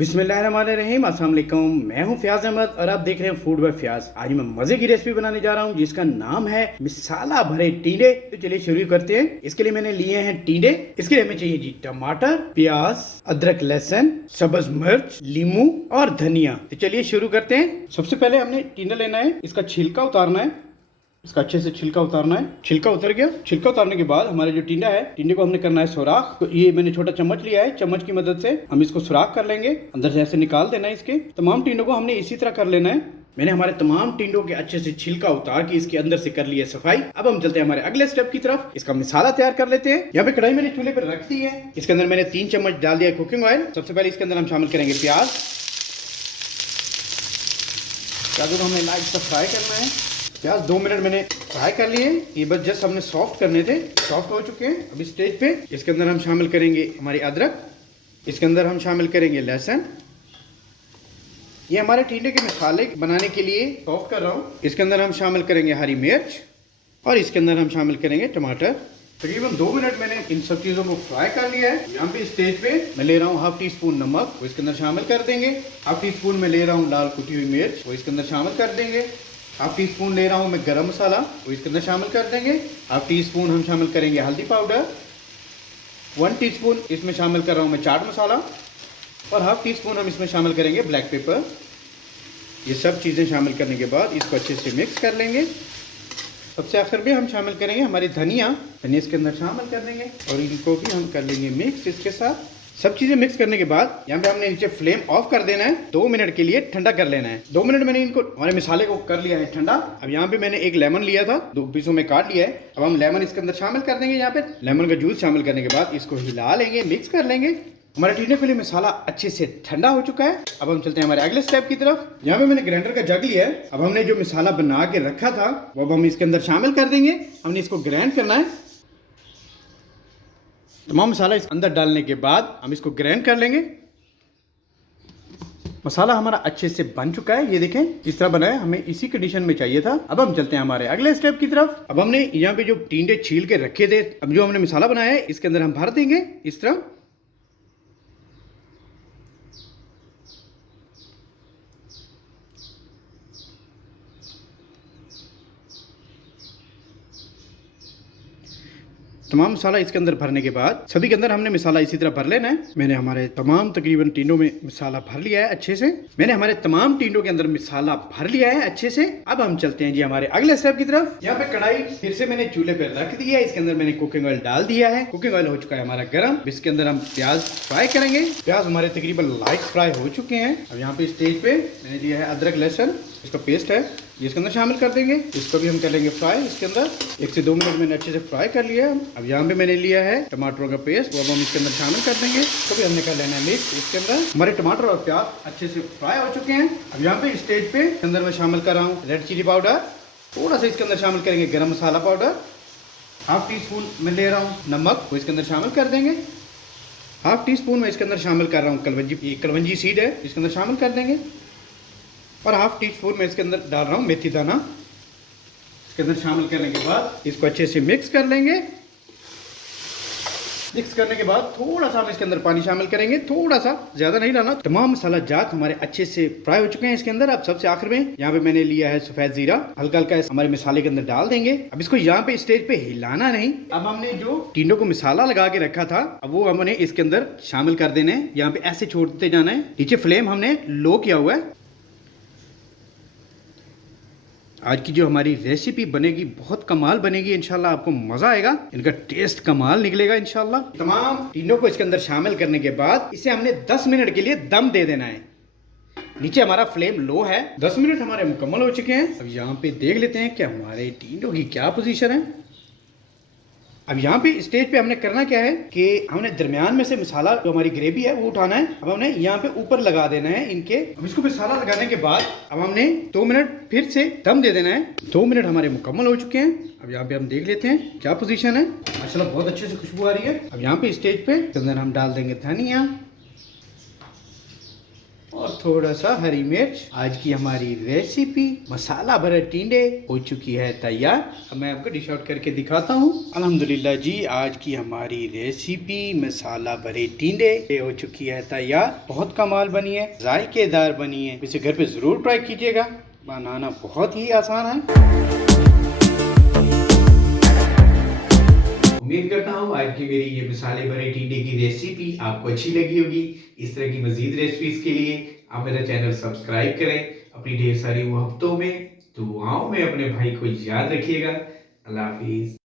बिस्मिल्लाहिर्रहमानिर्रहीम, अस्सलाम वालेकुम। मैं हूं फयाज अहमद और आप देख रहे हैं फूड बाय फयाज। आज मैं मजे की रेसिपी बनाने जा रहा हूं जिसका नाम है मिसाला भरे टींडे। तो चलिए शुरू करते हैं। इसके लिए मैंने लिए हैं टींडे। इसके लिए हमें चाहिए जी टमाटर, प्याज, अदरक, लहसुन, सब्ज मिर्च, लीमू और धनिया। तो चलिए शुरू करते हैं। सबसे पहले हमने टींडा लेना है, इसका छिलका उतारना है। इसका अच्छे से छिलका उतारना है। छिलका उतर गया। छिलका उतारने के बाद हमारा जो टींडा है, टींडे को हमने करना है सुराख। तो ये मैंने छोटा चम्मच लिया है, चम्मच की मदद से हम इसको सुराख कर लेंगे। अंदर से ऐसे निकाल देना है। इसके तमाम टींडों को हमने इसी तरह कर लेना है। मैंने हमारे तमाम टींडों के अच्छे से छिलका उतार के इसके अंदर से कर लिया सफाई। अब हम चलते हैं हमारे अगले स्टेप की तरफ। इसका मसाला तैयार कर लेते हैं। यहाँ पे कढ़ाई मैंने चूल्हे पर रख दी है। इसके अंदर मैंने 3 चम्मच डाल दिया कुकिंग ऑयल। सबसे पहले इसके अंदर हम शामिल करेंगे प्याज। प्याज को हमें लाइट सा फ्राई करना है। प्याज 2 मिनट मैंने फ्राई कर लिए। ये बस जस्ट हमने सॉफ्ट करने थे, सॉफ्ट हो चुके हैं। अभी स्टेज पे इसके अंदर हम शामिल करेंगे हमारी अदरक। इसके अंदर हम शामिल करेंगे लहसुन। ये हमारे टींडे के मसाले बनाने के लिए सॉफ्ट कर रहा हूँ। इसके अंदर हम शामिल करेंगे हरी मिर्च और इसके अंदर हम शामिल करेंगे टमाटर। तकरीबन 2 मिनट मैंने इन सब चीज़ों को फ्राई कर लिया है। यहाँ पे स्टेज पे मैं ले रहा हूँ हाफ टी स्पून नमक, वो इसके अंदर शामिल कर देंगे। हाफ टी स्पून में ले रहा हूँ लाल कुटी हुई मिर्च, वो इसके अंदर शामिल कर देंगे। हाफ टी स्पून ले रहा हूँ मैं गरम मसाला, वो इसके अंदर शामिल कर देंगे। हाफ टी स्पून हम शामिल करेंगे हल्दी पाउडर। 1 टीस्पून इसमें शामिल कर रहा हूँ मैं चाट मसाला और हाफ टी स्पून हम इसमें शामिल करेंगे ब्लैक पेपर। ये सब चीज़ें शामिल करने के बाद इसको अच्छे से मिक्स कर लेंगे। सबसे आखिर में हम शामिल करेंगे हमारी धनिया इसके अंदर शामिल कर देंगे और इनको भी हम कर लेंगे मिक्स इसके साथ। सब चीजें मिक्स करने के बाद यहाँ पे हमने नीचे फ्लेम ऑफ कर देना है। 2 मिनट के लिए ठंडा कर लेना है। 2 मिनट मैंने इनको हमारे मसाले को कर लिया है ठंडा। अब यहाँ पे मैंने एक लेमन लिया था, 2 पीसों में काट लिया है। अब हम लेमन इसके अंदर शामिल कर देंगे। यहाँ पे लेमन का जूस शामिल करने के बाद इसको हिला लेंगे, मिक्स कर लेंगे। हमारे टींडे के लिए मसाला अच्छे से ठंडा हो चुका है। अब हम चलते हैं हमारे अगले स्टेप की तरफ। यहाँ पे मैंने ग्राइंडर का जग लिया है। अब हमने जो मसाला बना के रखा था वो अब हम इसके अंदर शामिल कर देंगे। हमने इसको ग्राइंड करना है। तमाम मसाला इस अंदर डालने के बाद हम इसको ग्राइंड कर लेंगे। मसाला हमारा अच्छे से बन चुका है। ये देखें इस तरह बना है, हमें इसी कंडीशन में चाहिए था। अब हम चलते हैं हमारे अगले स्टेप की तरफ। अब हमने यहाँ पे जो टींडे छील के रखे थे, अब जो हमने मसाला बनाया है इसके अंदर हम भर देंगे इस तरह। तमाम मसाला इसके अंदर भरने के बाद सभी के अंदर हमने मसाला इसी तरह भर लेना है। मैंने हमारे तमाम तकरीबन टींडों में मसाला भर लिया है अच्छे से। मैंने हमारे तमाम टींडों के अंदर मसाला भर लिया है अच्छे से। अब हम चलते हैं जी हमारे अगले स्टेप की तरफ। यहाँ पे कढ़ाई फिर से मैंने चूल्हे पे रख दी है। इसके अंदर मैंने कुकिंग ऑयल डाल दिया है। कुकिंग ऑयल हो चुका है हमारा गर्म। इसके अंदर हम प्याज फ्राई करेंगे। प्याज हमारे तकरीबन लाइट फ्राई हो चुके हैं। अब यहाँ पे स्टेज पे मैंने दिया है अदरक लहसुन, इसका पेस्ट है, ये इसके अंदर शामिल कर देंगे। इसको भी हम कर लेंगे फ्राई। इसके अंदर 1 से 2 मिनट मैंने अच्छे से फ्राई कर लिया है। अब यहाँ पे मैंने लिया है टमाटरों का पेस्ट, वो अब हम इसके अंदर शामिल कर देंगे। तो भी हमने कर लेना है मिक्स। इसके अंदर हमारे टमाटर और प्याज अच्छे से फ्राई हो चुके हैं। अब यहाँ पे स्टेज पे अंदर मैं शामिल कर रहा हूँ रेड चिली पाउडर। थोड़ा सा इसके अंदर शामिल करेंगे गरम मसाला पाउडर। हाफ टी स्पून मैं ले रहा हूँ नमक, वो इसके अंदर शामिल कर देंगे। हाफ टी स्पून मैं इसके अंदर शामिल कर रहा हूँ कलवंजी सीड है, इसके अंदर शामिल कर देंगे। और हाफ टी स्पून मैं इसके अंदर डाल रहा हूँ मेथी दाना। इसके अंदर शामिल करने के बाद इसको अच्छे से मिक्स कर लेंगे। मिक्स करने के बाद थोड़ा सा हम इसके अंदर पानी शामिल करेंगे, थोड़ा सा, ज्यादा नहीं डालना। तमाम मसाला जात हमारे अच्छे से फ्राई हो चुके हैं इसके अंदर। अब सबसे आखिर में यहाँ पे मैंने लिया है सफेद जीरा, हल्का हल्का हमारे मसाले के अंदर डाल देंगे। अब इसको यहाँ पे स्टेज पे हिलाना नहीं। अब हमने जो टींडों को मसाला लगा के रखा था, अब वो हमने इसके अंदर शामिल कर देना है। यहाँ पे ऐसे छोड़ते जाना है। नीचे फ्लेम हमने लो किया हुआ है। आज की जो हमारी रेसिपी बनेगी बहुत कमाल बनेगी इंशाल्लाह। आपको मजा आएगा, इनका टेस्ट कमाल निकलेगा इंशाल्लाह। तमाम टींडों को इसके अंदर शामिल करने के बाद इसे हमने 10 मिनट के लिए दम दे देना है। नीचे हमारा फ्लेम लो है। 10 मिनट हमारे मुकम्मल हो चुके हैं। अब यहाँ पे देख लेते हैं कि हमारे टींडों की क्या पोजीशन है। अब यहाँ पे स्टेज पे हमने करना क्या है कि हमने दरमियान में से मसाला जो हमारी ग्रेवी है वो उठाना है। अब हमने यहाँ पे ऊपर लगा देना है इनके। अब इसको मसाला लगाने के बाद अब हमने 2 मिनट फिर से दम दे देना है। 2 मिनट हमारे मुकम्मल हो चुके हैं। अब यहाँ पे हम देख लेते हैं क्या पोजीशन है। माशाल्लाह बहुत अच्छे से खुशबू आ रही है। अब यहाँ पे स्टेज पे अंदर हम डाल देंगे धनिया और थोड़ा सा हरी मिर्च। आज की हमारी रेसिपी मसाला भरे टिंडे हो चुकी है तैयार। अब मैं आपको डिश आउट करके दिखाता हूँ। अल्हम्दुलिल्लाह जी, आज की हमारी रेसिपी मसाला भरे टिंडे हो चुकी है तैयार। बहुत कमाल बनी है, जायकेदार बनी है। इसे घर पे जरूर ट्राई कीजिएगा, बनाना बहुत ही आसान है। उम्मीद करता हूँ आज की मेरी ये मसाले भरे टिंडे की रेसिपी आपको अच्छी लगी होगी। इस तरह की मजीद रेसिपीज के लिए आप मेरा चैनल सब्सक्राइब करें। अपनी ढेर सारी मोहब्बतों में, दुआओं में अपने भाई को याद रखिएगा। अल्लाह हाफिज।